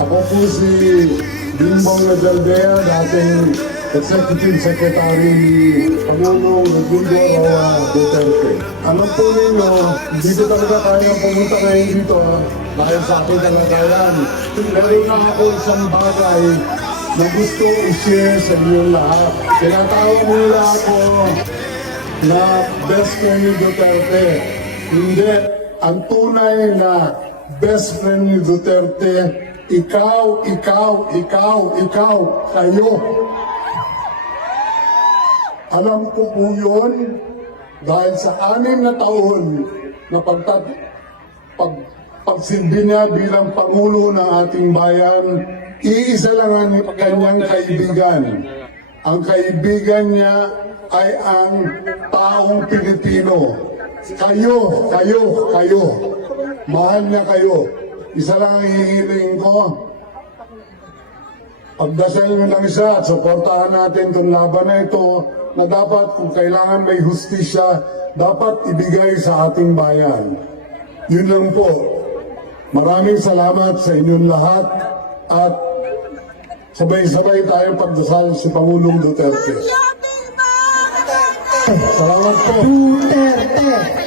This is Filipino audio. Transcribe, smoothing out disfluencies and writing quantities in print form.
Ako po si Bimbong Nadaldea, dating Executive Secretary ni Pangulong Rodrigo Roa Duterte. Alam po ninyo, dito talaga kaya pumunta ngayon dito dahil sa aking kalagayan. Meron na ako isang bagay na gusto i-share sa inyong lahat. Tinatawag nila ako na best friend ni Duterte. Hindi, ang tunay na best friend ni Duterte, ikaw, kayo. Alam ko po yun dahil sa 6 na taon na pagsilbi niya bilang Pangulo ng ating bayan, iisa lang ang kanyang kaibigan. Ang kaibigan niya ay ang taong Pilipino. Kayo. Mahal niya kayo. Isa lang ang hihiling ko. Pagdasal nyo lang siya at suportahan natin itong laban na ito na dapat kung kailangan may hustisya, dapat ibigay sa ating bayan. Yun lang po. Maraming salamat sa inyong lahat at sabay-sabay tayo pagdasal si Pangulong Duterte. Salamat po. Duterte.